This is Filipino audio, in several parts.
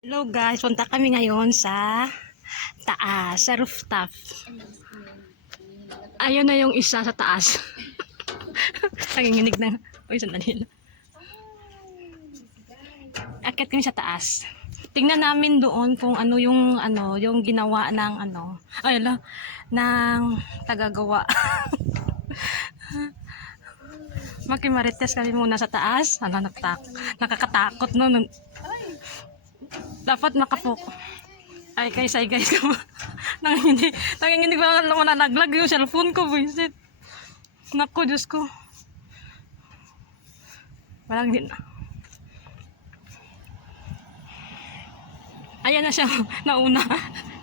Hello guys, punta kami ngayon sa taas, sa rooftop. Ayun na yung isa sa taas. Nanginginig na. Uy, sandali lang. Akit kami sa taas. Tingnan namin doon kung yung ginawa ng ng tagagawa. Makimarites kami muna sa taas. Nakakatakot no. Dapat makapok. Ay guys, nanginginig ba lang nalaglag yung cellphone ko, buisit. Naku, Diyos ko. Walang din. Ayan na siya, nauna.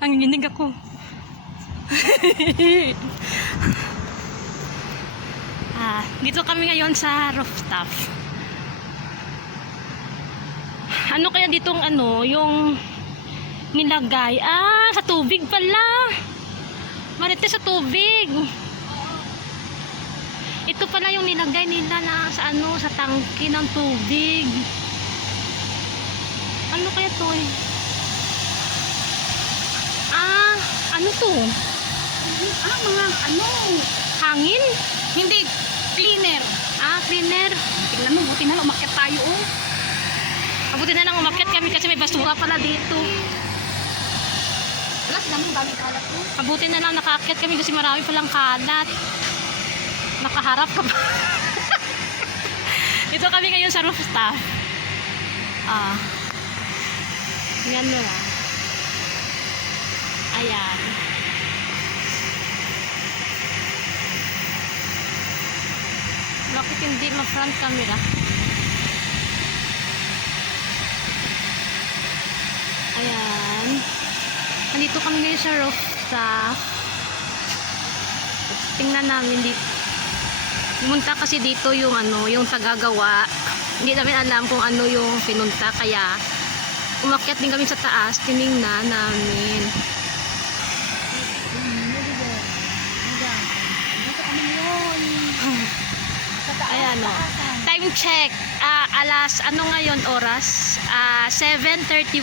Nanginginig ako. Dito kami ngayon sa rooftop. Ano kaya ditong yung nilagay? Sa tubig pala. Marites sa tubig. Ito pala yung nilagay nila na sa sa tangke ng tubig. Ano kaya to eh? Ano to? Mga Hangin? hindi, cleaner. Cleaner. Tingnan mo, buti na lang umakyat tayo, oh. Mabuti na lang umakyat kami kasi may basura pala dito. Wala, daming kalat mo. Mabuti na lang nakaakyat kami kasi marami palang kalat. Nakaharap ka ba? Dito kami ngayon sa rooftop. Tingnan mo na. Ayan. Bakit hindi ma-front camera? Ayan. Nandito kami ngayon sa rooftop. Tingnan namin dito. Pumunta kasi dito yung yung tagagawa. Hindi namin alam kung ano yung pinunta, kaya umakyat din kami sa taas, tiningnan namin. Ayan o. Time check. Alas, ngayon oras? 7:31.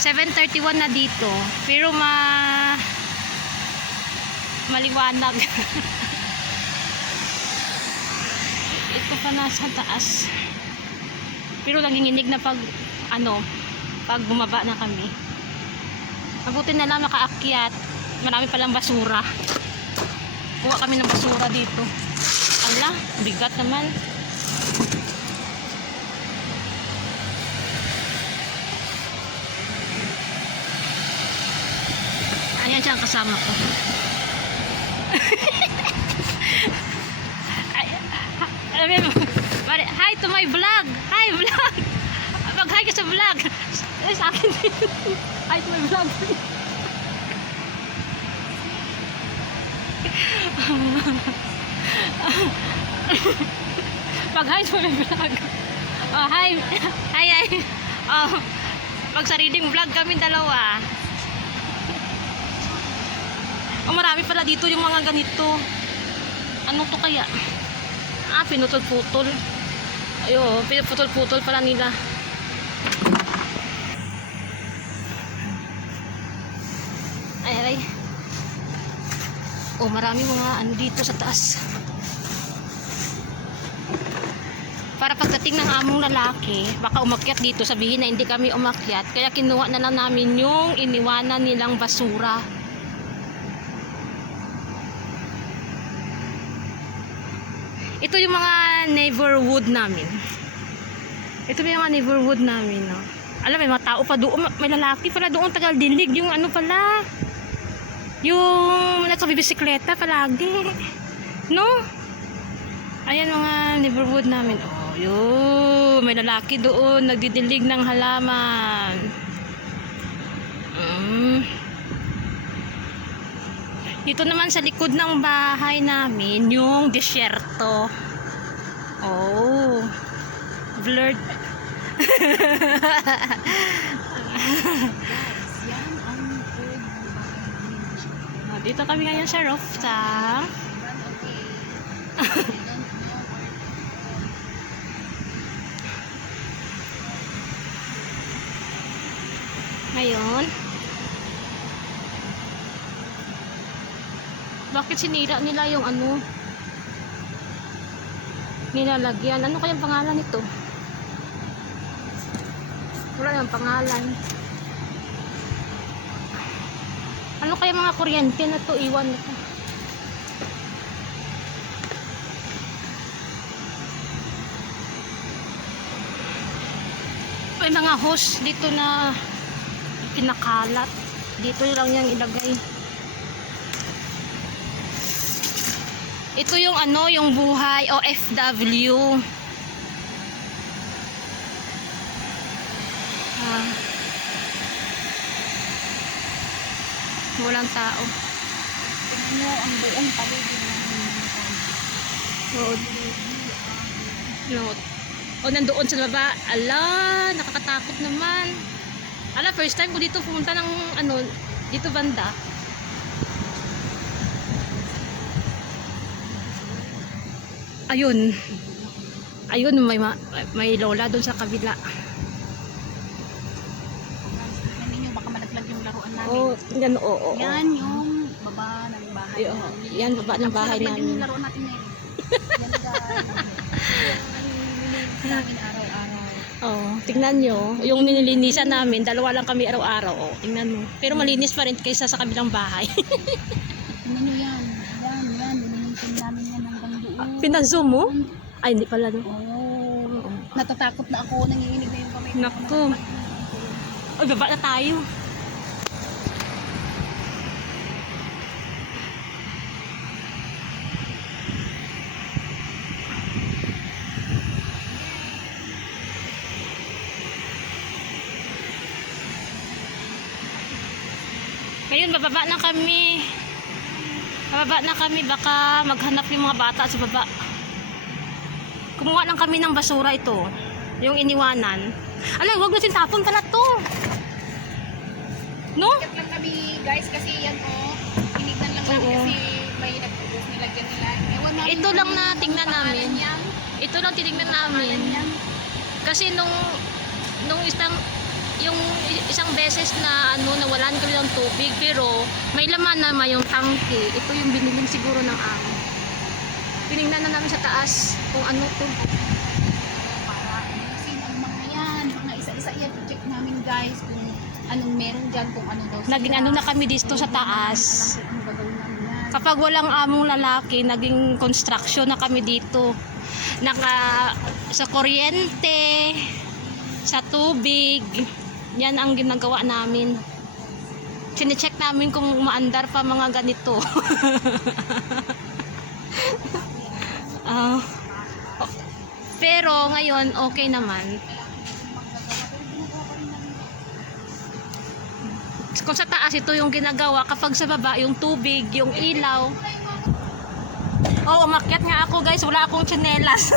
7:31 na dito. Pero maliwanag. Ito pa nasa taas. Pero nanginginig na pag bumaba na kami. Mabuti na lang makaakyat. Marami palang basura. Kuha kami ng basura dito. Ala, bigat naman. Ayan siya ang kasama ko. Hi to my vlog. Hi vlog. Mag-hi ka sa vlog. Ay, sa akin din. Hi to my vlog. Mag-hi to my vlog. Hi. Mag-sariling vlog kami dalawa. Marami pala dito yung mga ganito. Ano to kaya? Pinutol-putol. Ayo, pinutol-putol pala nila. Ay. Marami mga dito sa taas. Para pagdating ng among lalaki, baka umakyat dito, sabihin na hindi kami umakyat. Kaya kinuha na lang namin yung iniwanan nilang basura. Ito yung mga neighborhood namin. Ito yung mga neighborhood namin, no. Alam, may mga tao pa doon, may lalaki pala doon, tagal dilig, yung pala, yung nagsabibisikleta palagi, no. Ayan mga neighborhood namin. May lalaki doon, nagdidilig ng halaman. Dito naman sa likod ng bahay namin, yung disyerto. Blurred. Dito kami ngayon sa rooftop. Ngayon, bakit sinira nila yung ano? Nilalagyan. Ano kayang pangalan nito? Wala nang pangalan. Ano kaya mga kuryente na to iwan nito? May mga hose dito na pinakalat. Dito lang yang ilagay. Ito yung ano, yung buhay OFW. Walang tao. Tingnan nyo ang buong paligid namin. Road. Road. O nandoon sa baba. Ala, nakakatakot naman. Ala, first time ko dito pumunta ng ano, dito banda. Ayun. Ayun, may lola doon sa kabila. Tingnan ninyo, baka malaglag yung laruan namin. Oh, yan, oo. Yan yung baba ng bahay Oo, namin. yan, baba ng bahay Malaglag yung namin. laruan natin ngayon. Yan guys. Yung namin araw-araw. Oh, tingnan nyo. Yung nililinisan namin, dalawa lang kami araw-araw. Oh, tingnan mo. Pero malinis pa rin kaysa sa kabilang bahay. Tingnan nyo yan. Yan. Nilinisin namin yan hanggang doon. Pinanzo mo? Ay, hindi pala. No? Oo. Natatakot na ako. Nanginginig na yung kamay. Naku. Ay, baba na tayo. Ngayon, bababa na kami. Bababa na kami. Baka maghanap yung mga bata sa baba. Kumuha lang kami ng basura ito. Yung iniwanan. Alay, huwag natin tapon pala to. No? Ikat lang kami guys kasi yan tinignan lang namin Oo. kasi may nagpupos nilagyan nila. Ewan namin Ito lang na tingnan kung pangalan namin. yan. Ito lang tinignan namin. Yan. Kasi nung isang beses na ano nawalan kami ng tubig pero may laman naman yung tangke. Ito yung biniling siguro ng amin. Tinignan na namin sa taas kung ano to. Para ayusin ang mga yan. Mga isa-isa yan. Check namin guys kung anong meron dyan. Kung ano daw sila. Naging ano na kami dito sa taas. Alam ko kung gagawin namin yan. Kapag walang among lalaki, naging construction na kami dito. Sa kuryente, sa tubig. Yan ang ginagawa namin. Sine-check namin kung umaandar pa mga ganito. Ah, pero ngayon okay naman. Kung sa taas ito yung ginagawa, kapag sa baba yung tubig, yung ilaw. Oh, umakyat nga ako guys, wala akong tsinelas.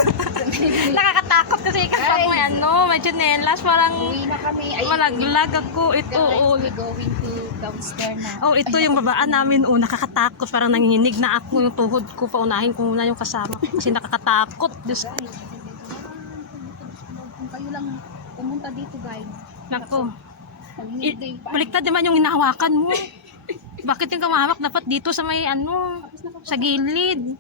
Nakakatakot kasi kapag may ano, may tsinelas, parang Uwi na kami. Ay, malaglag ako. Ito, guys, oh. we're going to downstairs na. Oh, ito yung babaan namin. Oh, nakakatakot. Parang nanginginig na ako yung tuhod ko. Paunahin ko muna yung kasama. Kasi nakakatakot. Diyos ko. Kung kayo lang pumunta dito guys. Nako. Nanginginig na yung paa. Baliktad naman yung hinahawakan mo. Bakit yung kamahawak? Dapat dito sa may ano, sa gilid.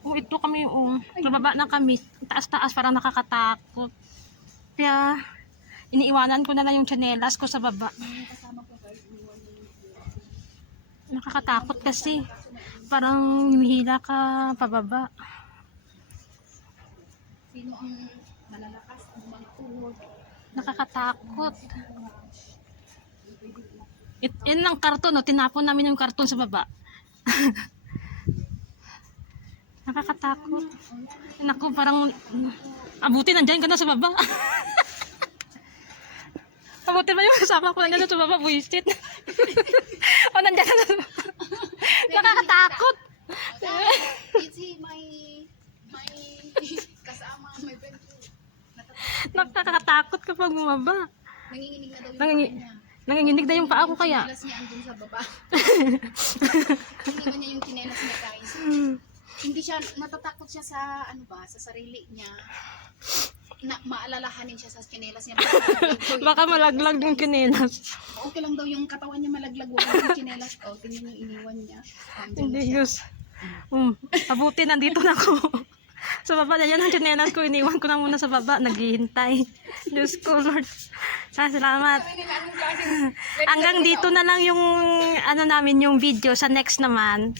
Oh, ito kami, oh. Nababa na kami. Taas-taas, parang nakakatakot. Kaya, iniiwanan ko na lang yung tsinelas ko sa baba. Nakakatakot kasi. Parang hinihila ka pababa. Sino ang malalakas ang mga tuhod? Nakakatakot. Yun lang karton, no? Tinapon namin yung karton sa baba. Nakakatakot. Naku, parang abuti nandyan ka na sa baba. Abuti ba yung kasama ko nandyan sa baba, buisit. O nandyan na sa baba. Nakakatakot. Kasi may kasama, may friend ko. Nakakatakot kapag bumaba. Nanginginig na daw yung Nangingi- paa niya. Nanginginig na yung paa ko kaya. Chinelas niya andun sa baba. Hindi ba niya yung chinelas niya guys? Hindi siya, natatakot siya sa ano ba, sa sarili niya. maalalahanin siya sa tsinelas niya. Baka malaglag yung kinelas. Okay lang daw yung katawan niya malaglag, wag yung tsinelas. Oh, tingnan yung iniwan niya. Hindi, Diyos. Abuti, nandito na ako. Sa baba na yan ang tsinelas ko. Iniwan ko na muna sa baba. Naghihintay. Diyos ko, Lord. Salamat. Hanggang dito na lang yung ano namin, yung video. Sa next naman,